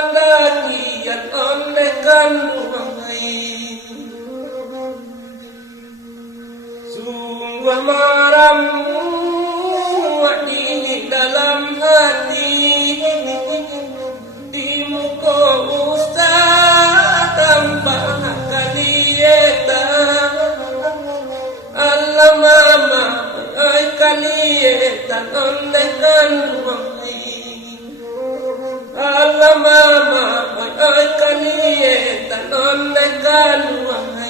pendakian ondekan ruangai sungguh maramu di dalam hati di muka ustaz tanpa kalieta Allah mama ay kalieta ondekan ruangai Allah mama ay kalieta ondekan ruangai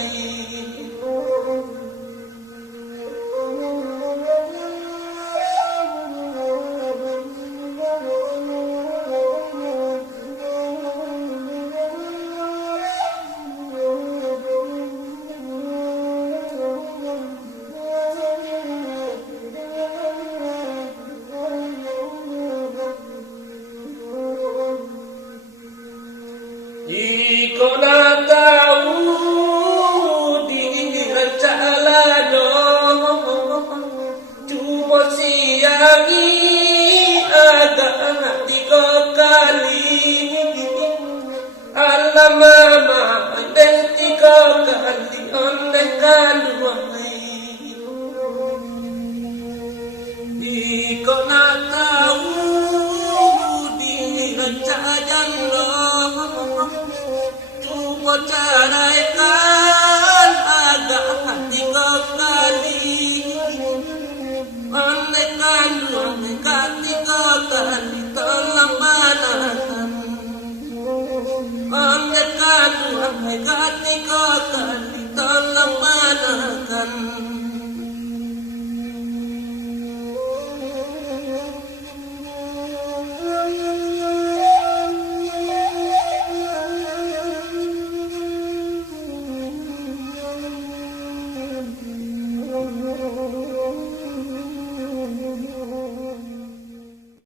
Iko na tahu di rencana cuma siangi agak 3 kali Allah mama dan 3 kali ondekan ruangai Iko na tahu di rencana Carai